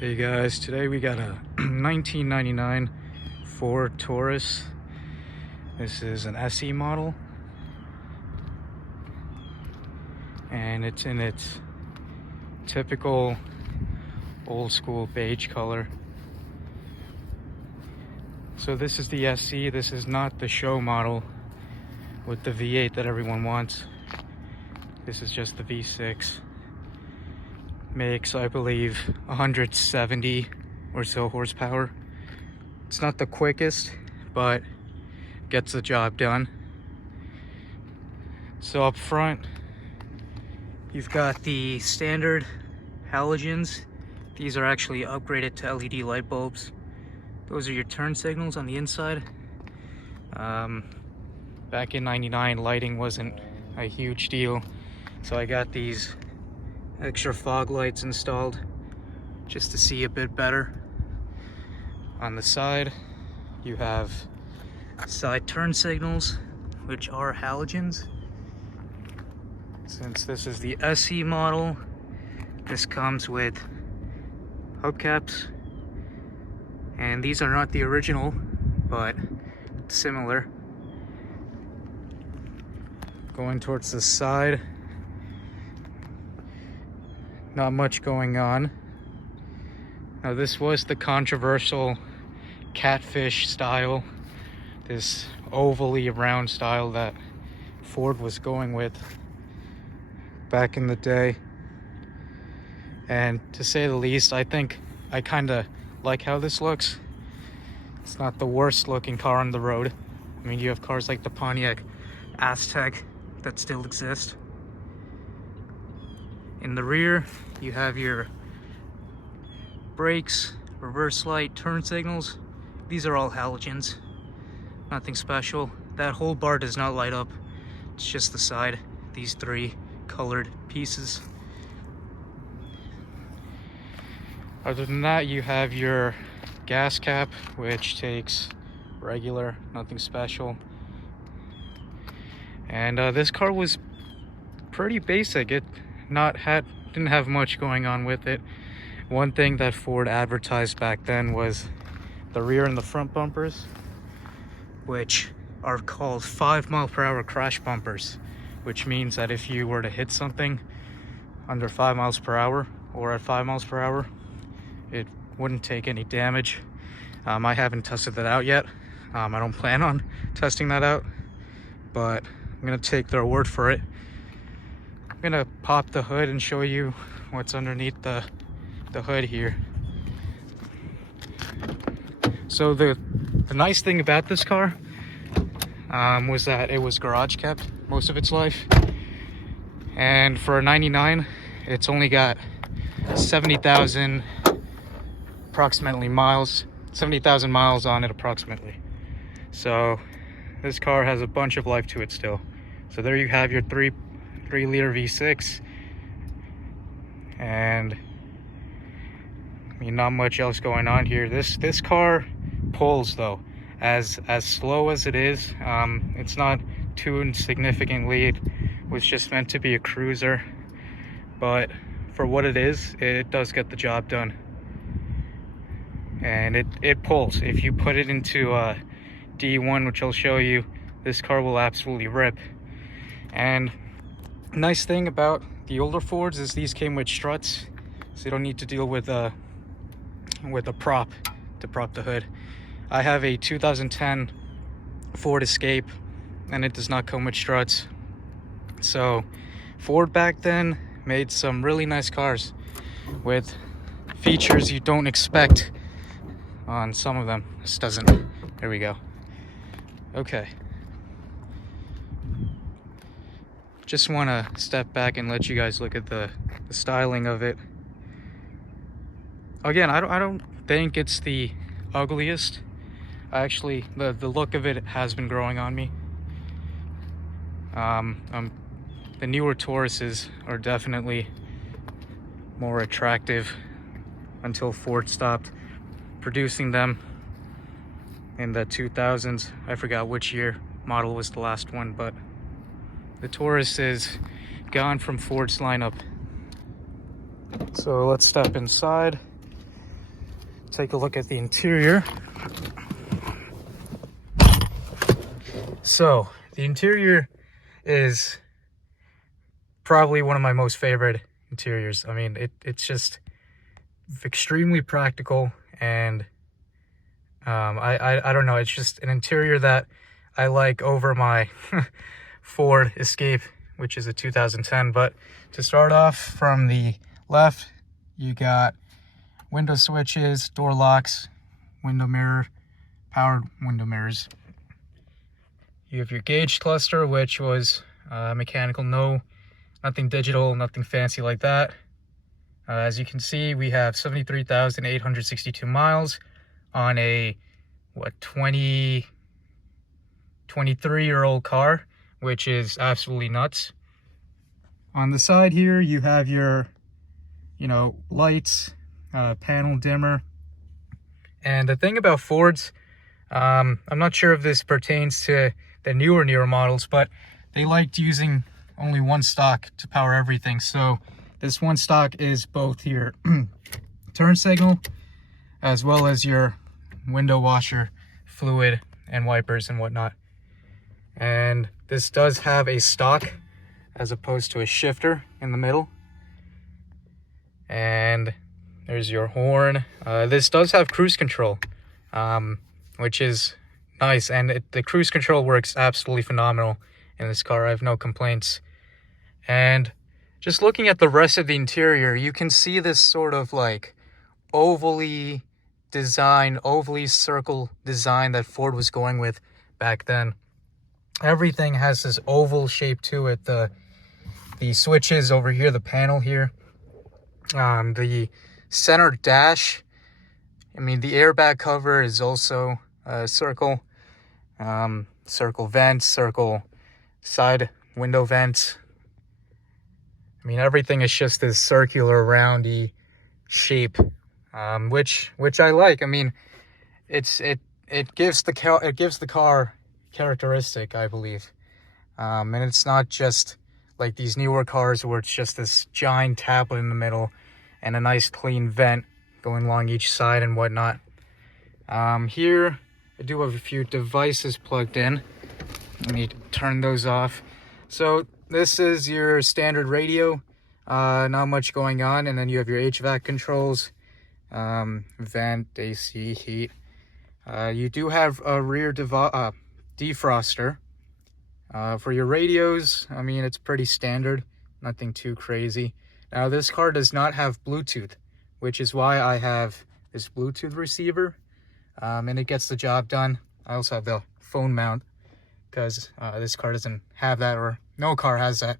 Hey guys, today we got a 1999 Ford Taurus. This is an SE model, and it's in its typical old school beige color. So this is the SE. This is not the show model with the V8 that everyone wants. This is just the V6. Makes, I believe, 170 or so horsepower. It's not the quickest, but gets the job done. So up front, you've got the standard halogens. These are actually upgraded to LED light bulbs. Those are your turn signals on the inside. Back in '99, lighting wasn't a huge deal, so I got these extra fog lights installed just to see a bit better. On the side, you have side turn signals, which are halogens. Since this is the SE model, this comes with hubcaps, and these are not the original, but similar. Going towards the side, not much going on. Now this was the controversial catfish style, this ovally round style that Ford was going with back in the day. And to say the least, I think I kind of like how this looks. It's not the worst looking car on the road. I mean, you have cars like the Pontiac Aztek that still exist. In the rear, you have your brakes, reverse light, turn signals. These are all halogens, nothing special. That whole bar does not light up. It's just the side, these three colored pieces. Other than that, you have your gas cap, which takes regular, nothing special. And this car was pretty basic. It didn't have much going on with it. One thing that Ford advertised back then was the rear and the front bumpers, which are called 5-mile-per-hour crash bumpers, which means that if you were to hit something under 5 miles per hour or at 5 miles per hour, it wouldn't take any damage. I haven't tested that out yet. I don't plan on testing that out, but I'm gonna take their word for it. I'm gonna pop the hood and show you what's underneath the hood here. So the nice thing about this car was that it was garage kept most of its life, and for a '99, it's only got 70,000 approximately miles, 70,000 miles on it approximately. So this car has a bunch of life to it still. So there you have your 3-liter V6, and I mean, not much else going on here. This car pulls though, as slow as it is. It's not too insignificantly. It was just meant to be a cruiser, but for what it is, it does get the job done, and it pulls. If you put it into D1, which I'll show you, this car will absolutely rip. And nice thing about the older Fords is these came with struts, so you don't need to deal with a prop to prop the hood. I have a 2010 Ford Escape, and it does not come with struts. So Ford back then made some really nice cars with features you don't expect on some of them. This doesn't. There we go. Okay. Just want to step back and let you guys look at the styling of it. Again, I don't think it's the ugliest. Actually, the look of it has been growing on me. The newer Tauruses are definitely more attractive until Ford stopped producing them in the 2000s. I forgot which year model was the last one, but the Taurus is gone from Ford's lineup. So let's step inside. take a look at the interior. So the interior is probably one of my most favorite interiors. I mean, it's just extremely practical, and I don't know, it's just an interior that I like over my Ford Escape, which is a 2010. But to start off from the left, you got window switches, door locks, window mirror, powered window mirrors. You have your gauge cluster, which was mechanical, nothing digital, nothing fancy like that. As you can see, we have 73,862 miles on a 23-year-old car, which is absolutely nuts. On the side here, you have your, lights, panel dimmer. And the thing about Fords, I'm not sure if this pertains to the newer models, but they liked using only one stock to power everything. So this one stock is both your turn signal as well as your window washer fluid and wipers and whatnot. And this does have a stock as opposed to a shifter in the middle. And there's your horn. This does have cruise control, which is nice, and the cruise control works absolutely phenomenal in this car. I have no complaints. And just looking at the rest of the interior, you can see this sort of like ovally circle design that Ford was going with back then. Everything has this oval shape to it. The switches over here, the panel here, the center dash, I mean, the airbag cover is also a circle. Circle vents, circle side window vents. I mean, everything is just this circular roundy shape, which I like. I mean, it gives the car characteristic, I believe. And it's not just like these newer cars where it's just this giant tablet in the middle and a nice clean vent going along each side and whatnot. Here I do have a few devices plugged in. Let me turn those off. So this is your standard radio, not much going on. And then you have your HVAC controls, vent, AC, heat. You do have a rear defroster. For your radios, I mean, it's pretty standard, nothing too crazy. Now this car does not have Bluetooth, which is why I have this Bluetooth receiver, and it gets the job done. I also have the phone mount because this car doesn't have that, or no car has that,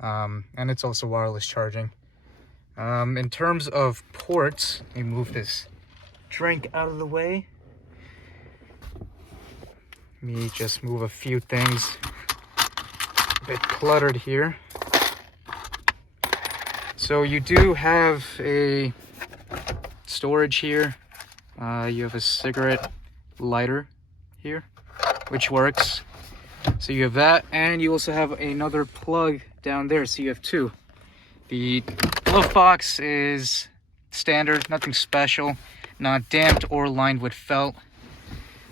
and it's also wireless charging. In terms of ports, let me move this drink out of the way. Let me just move a few things. A bit cluttered here. So you do have a storage here. You have a cigarette lighter here, which works. So you have that, and you also have another plug down there, so you have two. The glove box is standard, nothing special, not damped or lined with felt.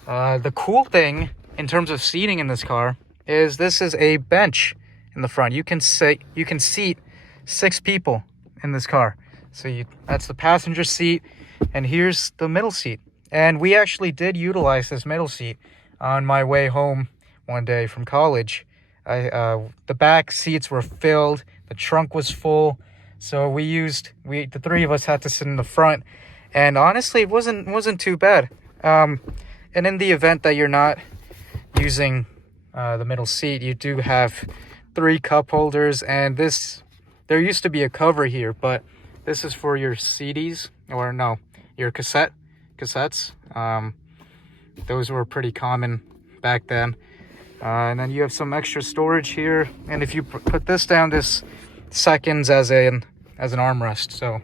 The cool thing in terms of seating in this car is this is a bench in the front. You can seat 6 people in this car. So that's the passenger seat, and here's the middle seat. And we actually did utilize this middle seat on my way home one day from college. The back seats were filled, the trunk was full, so the 3 of us had to sit in the front, and honestly it wasn't too bad. And in the event that you're not using the middle seat, you do have 3 cup holders, and there used to be a cover here, but this is for your CDs, or no, your cassettes. Those were pretty common back then. And then you have some extra storage here, and if you put this down, this seconds as an armrest. So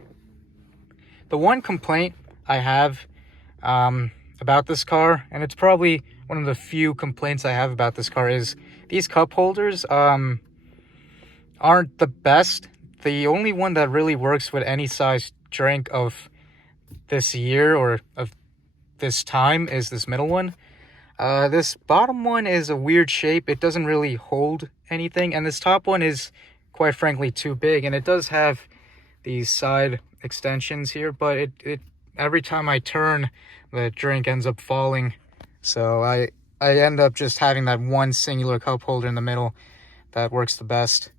the one complaint I have about this car, and it's probably one of the few complaints I have about this car, is these cup holders aren't the best. The only one that really works with any size drink of this year or of this time is this middle one. This bottom one is a weird shape. It doesn't really hold anything, and this top one is quite frankly too big, and it does have these side extensions here, but it every time I turn, the drink ends up falling, so I end up just having that one singular cup holder in the middle that works the best.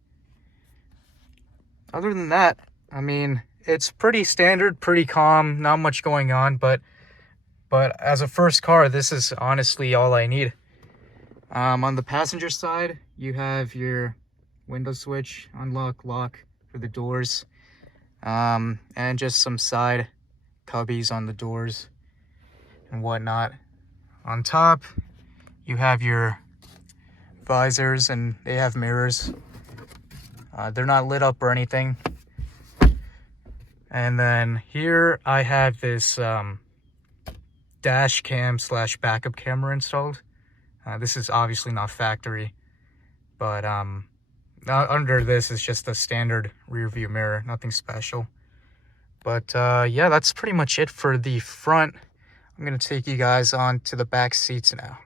Other than that, I mean, it's pretty standard, pretty calm, not much going on, but as a first car, this is honestly all I need. On the passenger side, you have your window switch, unlock, lock for the doors, and just some side cubbies on the doors and whatnot. On top, you have your visors, and they have mirrors. They're not lit up or anything. And then here I have this dash cam / backup camera installed. This is obviously not factory, but under this is just a standard rear view mirror, nothing special. But yeah, that's pretty much it for the front. I'm gonna take you guys on to the back seats now.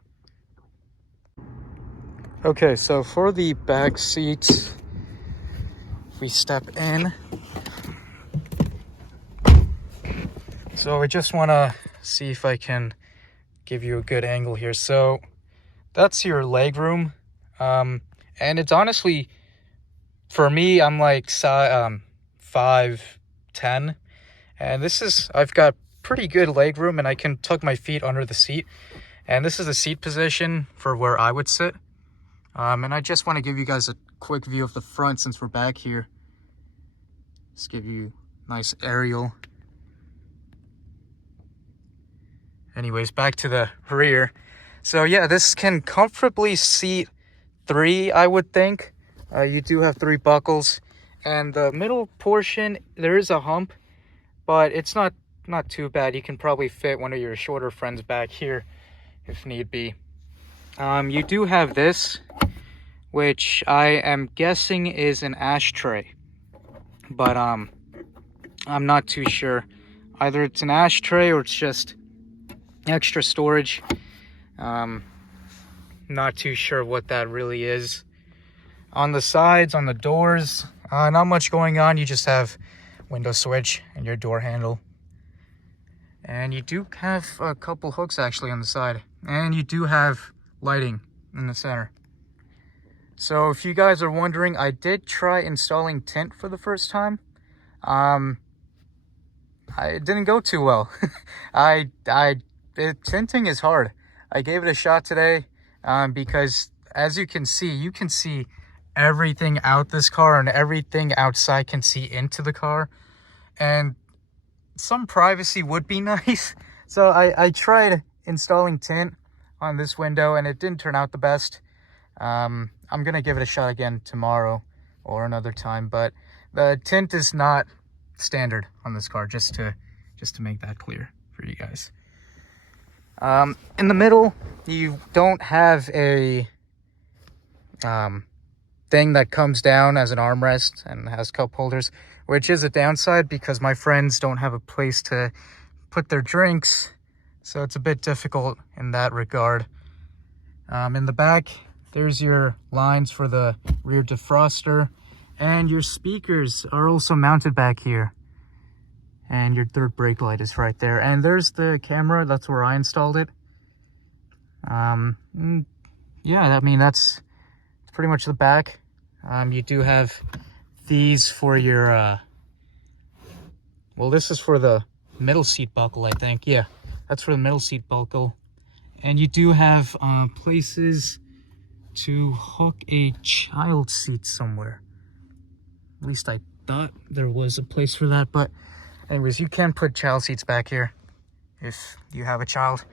Okay, so for the back seats, we step in. So I just want to see if I can give you a good angle here. So that's your leg room, and it's honestly, for me, I'm like 5'10", and this is, I've got pretty good leg room, and I can tuck my feet under the seat, and this is the seat position for where I would sit. And I just want to give you guys a quick view of the front since we're back here. Just give you a nice aerial. Anyways, back to the rear. So yeah, this can comfortably seat 3, I would think. You do have 3 buckles, and the middle portion, there is a hump, but it's not too bad. You can probably fit one of your shorter friends back here if need be. You do have this, which I am guessing is an ashtray, but I'm not too sure. Either it's an ashtray or it's just extra storage. Not too sure what that really is. On the sides, on the doors, not much going on. You just have window switch and your door handle, and you do have a couple hooks actually on the side, and you do have lighting in the center. So if you guys are wondering, I did try installing tint for the first time. It didn't go too well. Tinting is hard. I gave it a shot today, because as you can see everything out this car, and everything outside can see into the car, and some privacy would be nice. So I tried installing tint on this window, and it didn't turn out the best. I'm gonna give it a shot again tomorrow or another time, but the tint is not standard on this car, just to make that clear for you guys. In the middle, you don't have a thing that comes down as an armrest and has cup holders, which is a downside because my friends don't have a place to put their drinks, so it's a bit difficult in that regard. In the back, there's your lines for the rear defroster, and your speakers are also mounted back here. And your third brake light is right there. And there's the camera. That's where I installed it. Yeah, I mean, that's pretty much the back. You do have these for your, well, this is for the middle seat buckle, I think. Yeah, that's for the middle seat buckle. And you do have places to hook a child seat somewhere. At least I thought there was a place for that, but anyways, you can put child seats back here if you have a child.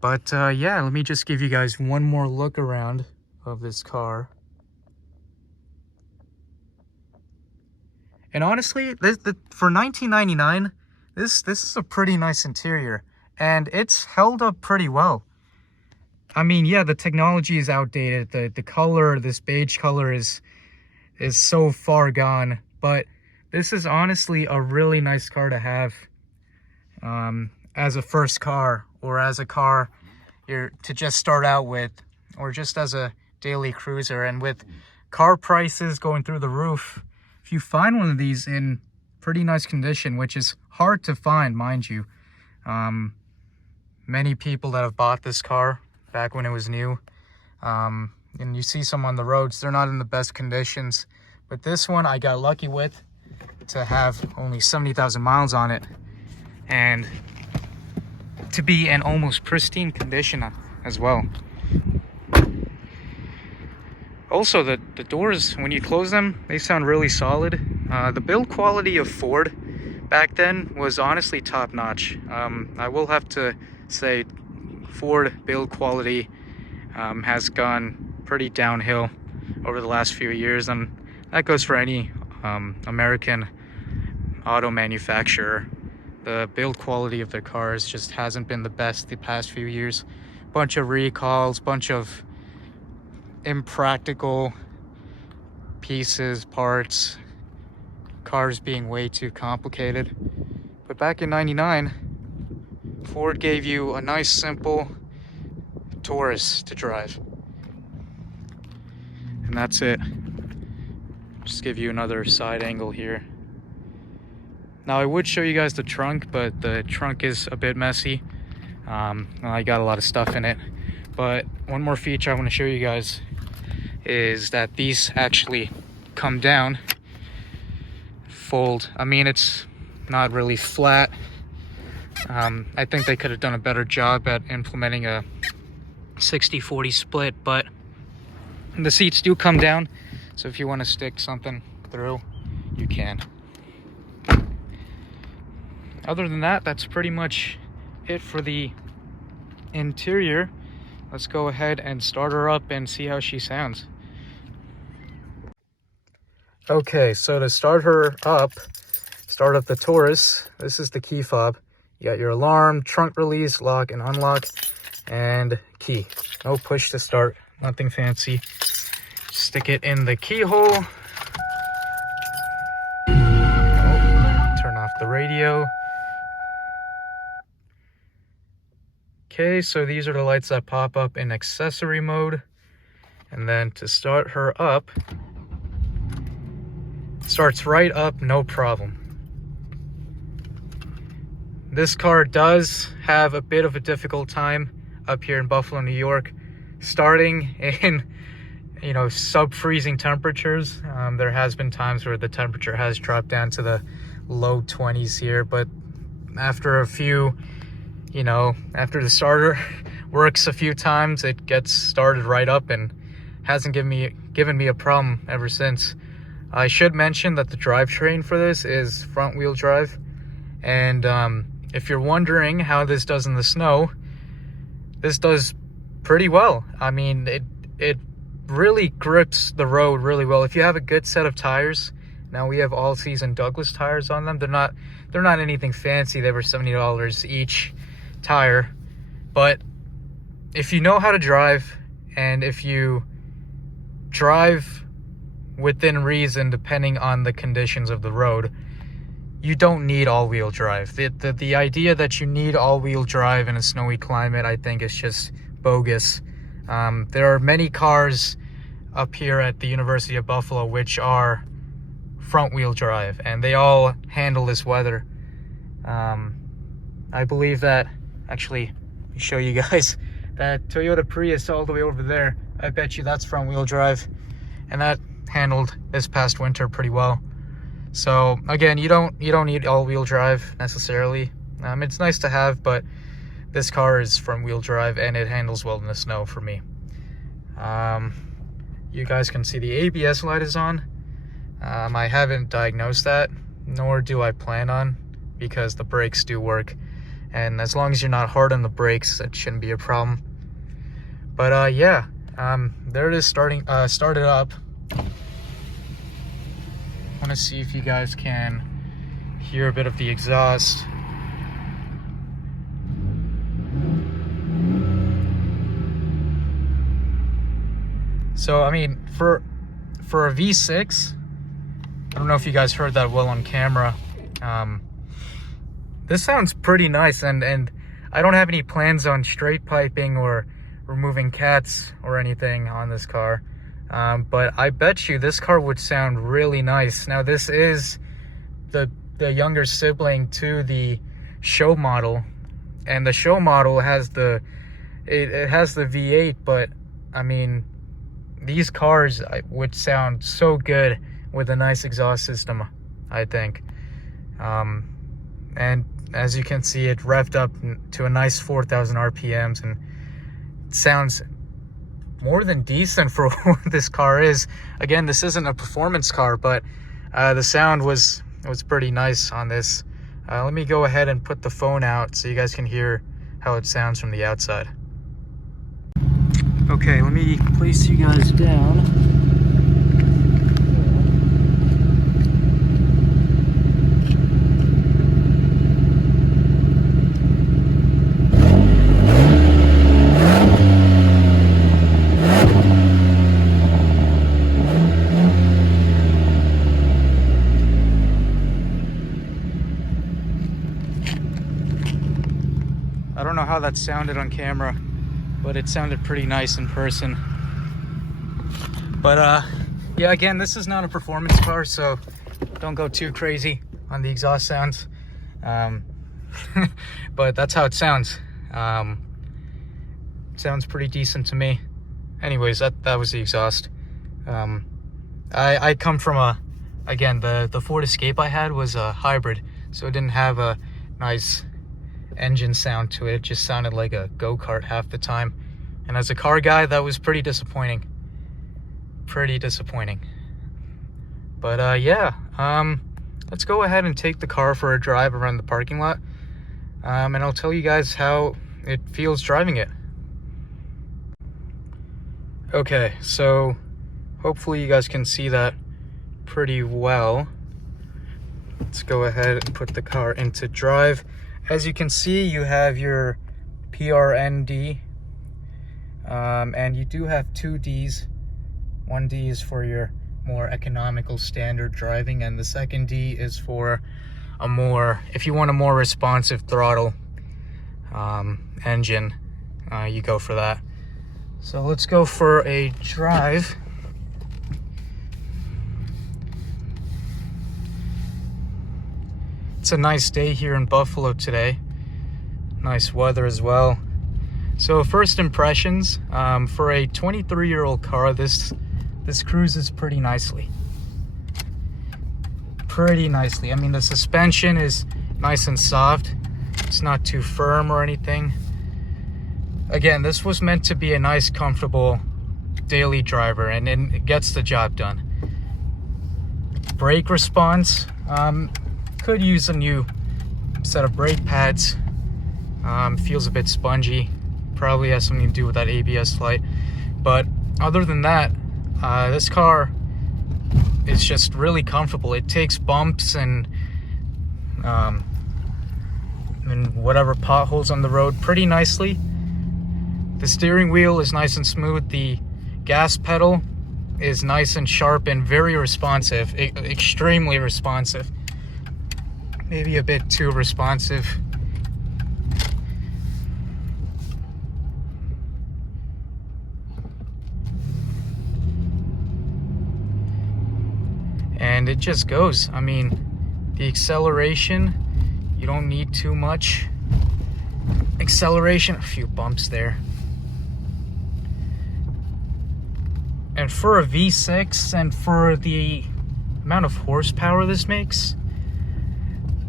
But yeah, let me just give you guys one more look around of this car. And honestly, for $19.99, this is a pretty nice interior, and it's held up pretty well. I mean, yeah, the technology is outdated. The color, this beige color is so far gone, but this is honestly a really nice car to have. as a first car, or as a car you're to just start out with, or just as a daily cruiser. And with car prices going through the roof, if you find one of these in pretty nice condition, which is hard to find, mind you, many people that have bought this car back when it was new, and you see some on the roads, they're not in the best conditions, but this one I got lucky with to have only 70,000 miles on it and to be in almost pristine condition as well. Also, the doors, when you close them, they sound really solid. The build quality of Ford back then was honestly top notch. I will have to say Ford build quality has gone pretty downhill over the last few years, and that goes for any American auto manufacturer. The build quality of their cars just hasn't been the best the past few years. Bunch of recalls, bunch of impractical pieces, parts, cars being way too complicated. But back in '99, Ford gave you a nice simple Taurus to drive, and that's it. Just give you another side angle here. Now I would show you guys the trunk, but the trunk is a bit messy. I got a lot of stuff in it. But one more feature I want to show you guys is that these actually come down, fold. I mean, it's not really flat. I think they could have done a better job at implementing a 60-40 split, but the seats do come down, so if you want to stick something through, you can. Other than that, that's pretty much it for the interior. Let's go ahead and start her up and see how she sounds. Okay, so to start her up, start up the Taurus, this is the key fob. You got your alarm, trunk release, lock and unlock, and key. No push to start, nothing fancy. Stick it in the keyhole. Turn off the radio. Okay, so these are the lights that pop up in accessory mode. And then to start her up, starts right up, no problem. This car does have a bit of a difficult time up here in Buffalo, New York, starting in, sub-freezing temperatures. There has been times where the temperature has dropped down to the low 20s here, but after a few, after the starter works a few times, it gets started right up and hasn't given me a problem ever since. I should mention that the drivetrain for this is front-wheel drive, and if you're wondering how this does in the snow, this does pretty well. I mean, it really grips the road really well. If you have a good set of tires, now we have all-season Douglas tires on them. They're not anything fancy. They were $70 each tire, but if you know how to drive, and if you drive within reason depending on the conditions of the road, you don't need all-wheel drive. The idea that you need all-wheel drive in a snowy climate, I think, is just bogus. There are many cars up here at the University of Buffalo which are front-wheel drive, and they all handle this weather. I believe that, actually, let me show you guys, that Toyota Prius all the way over there, I bet you that's front-wheel drive, and that handled this past winter pretty well. So again, you don't need all-wheel drive necessarily. It's nice to have, but this car is front-wheel drive and it handles well in the snow for me. You guys can see the ABS light is on. I haven't diagnosed that, nor do I plan on, because the brakes do work, and as long as you're not hard on the brakes, that shouldn't be a problem. But yeah, there it is, started up. I want to see if you guys can hear a bit of the exhaust. So I mean, for a V6, I don't know if you guys heard that well on camera. this sounds pretty nice, and I don't have any plans on straight piping or removing cats or anything on this car. But I bet you this car would sound really nice. Now, this is the younger sibling to the show model, and the show model has it has the V8, but I mean, these cars would sound so good with a nice exhaust system, I think. And as you can see, it revved up to a nice 4,000 RPMs, and it sounds more than decent for what this car is. Again, this isn't a performance car, but the sound was pretty nice on this. Let me go ahead and put the phone out so you guys can hear how it sounds from the outside. Okay, let me place you guys down. I don't know how that sounded on camera, but it sounded pretty nice in person. But yeah, again, this is not a performance car, so don't go too crazy on the exhaust sounds. But that's how it sounds. Sounds pretty decent to me. Anyways, that was the exhaust. I come from again, the Ford Escape I had was a hybrid, so it didn't have a nice engine sound to it. It just sounded like a go-kart half the time, and as a car guy, that was pretty disappointing. But yeah, let's go ahead and take the car for a drive around the parking lot, and I'll tell you guys how it feels driving it. Okay, so hopefully you guys can see that pretty well. Let's go ahead and put the car into drive. As you can see, you have your PRND, and you do have 2 Ds. 1 D is for your more economical standard driving, and the second D is for if you want a more responsive throttle engine, you go for that. So let's go for a drive. It's a nice day here in Buffalo today. Nice weather as well. So first impressions, for a 23-year-old car, this cruises pretty nicely. I mean, the suspension is nice and soft. It's not too firm or anything. Again, this was meant to be a nice, comfortable daily driver, and it gets the job done. Brake response, could use a new set of brake pads. Feels a bit spongy. Probably has something to do with that ABS light. But other than that, this car is just really comfortable. It takes bumps and whatever potholes on the road pretty nicely. The steering wheel is nice and smooth. The gas pedal is nice and sharp and very responsive, extremely responsive. Maybe a bit too responsive. And it just goes. I mean, the acceleration, you don't need too much acceleration. A few bumps there. And for a V6 and for the amount of horsepower this makes,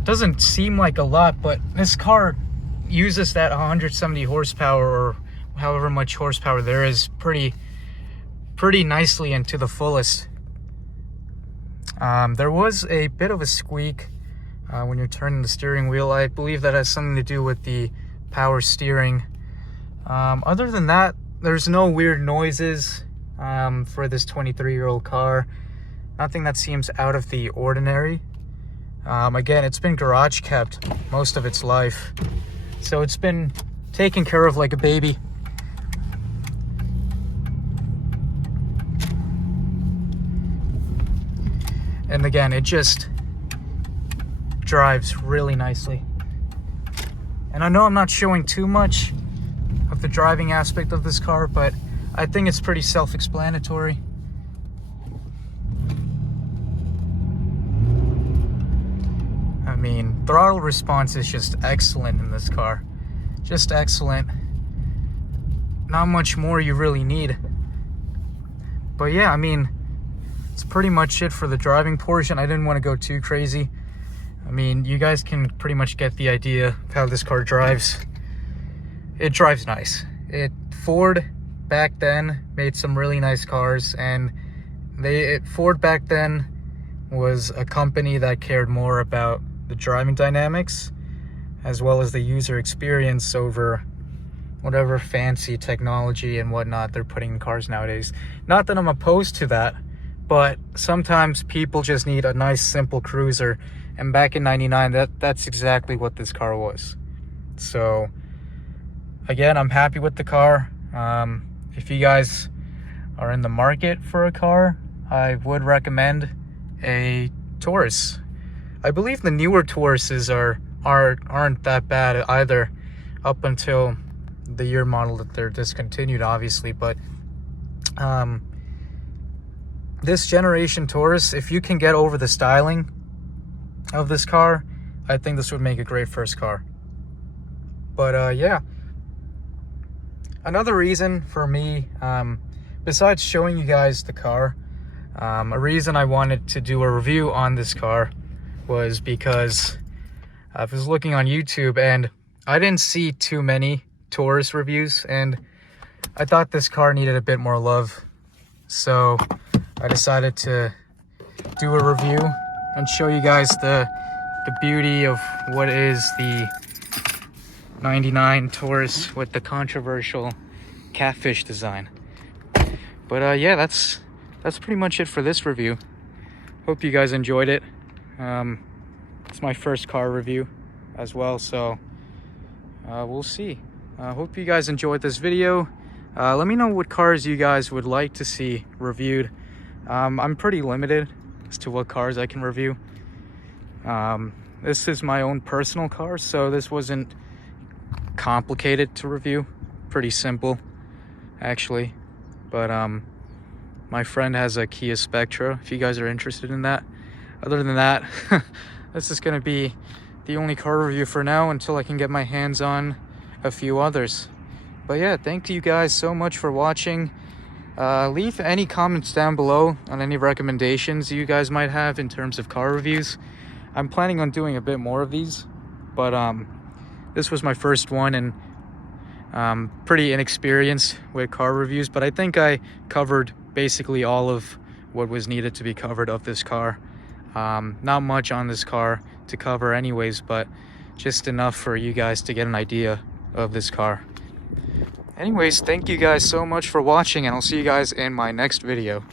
doesn't seem like a lot, but this car uses that 170 horsepower or however much horsepower there is pretty nicely and to the fullest. There was a bit of a squeak when you're turning the steering wheel. I believe that has something to do with the power steering. Other than that, there's no weird noises for this 23-year-old car. Nothing that seems out of the ordinary. Again, it's been garage kept most of its life, so it's been taken care of like a baby. And again, it just drives really nicely. And I know I'm not showing too much of the driving aspect of this car, but I think it's pretty self-explanatory. I mean, throttle response is just excellent in this car. Just excellent. Not much more you really need. But yeah, I mean, it's pretty much it for the driving portion. I didn't want to go too crazy. I mean, you guys can pretty much get the idea of how this car drives. It drives nice. Ford back then made some really nice cars, and Ford back then was a company that cared more about the driving dynamics as well as the user experience over whatever fancy technology and whatnot they're putting in cars nowadays. Not that I'm opposed to that, but sometimes people just need a nice simple cruiser, and back in '99 that's exactly what this car was. So again, I'm happy with the car. If you guys are in the market for a car, I would recommend a Taurus. I believe the newer Tauruses aren't that bad either, up until the year model that they're discontinued, obviously. But this generation Taurus, if you can get over the styling of this car, I think this would make a great first car. But yeah, another reason for me, besides showing you guys the car, a reason I wanted to do a review on this car was because I was looking on YouTube and I didn't see too many Taurus reviews, and I thought this car needed a bit more love. So I decided to do a review and show you guys the beauty of what is the '99 Taurus with the controversial catfish design. But yeah, that's pretty much it for this review. Hope you guys enjoyed it. It's my first car review as well, so we'll see. Hope you guys enjoyed this video. Let me know what cars you guys would like to see reviewed. I'm pretty limited as to what cars I can review. This is my own personal car, so this wasn't complicated to review. Pretty simple, actually. But my friend has a Kia Spectra, if you guys are interested in that. Other than that, this is going to be the only car review for now until I can get my hands on a few others. But yeah, thank you guys so much for watching. Leave any comments down below on any recommendations you guys might have in terms of car reviews. I'm planning on doing a bit more of these, but this was my first one, and pretty inexperienced with car reviews, but I think I covered basically all of what was needed to be covered of this car. Not much on this car to cover anyways, but just enough for you guys to get an idea of this car. Anyways, thank you guys so much for watching, and I'll see you guys in my next video.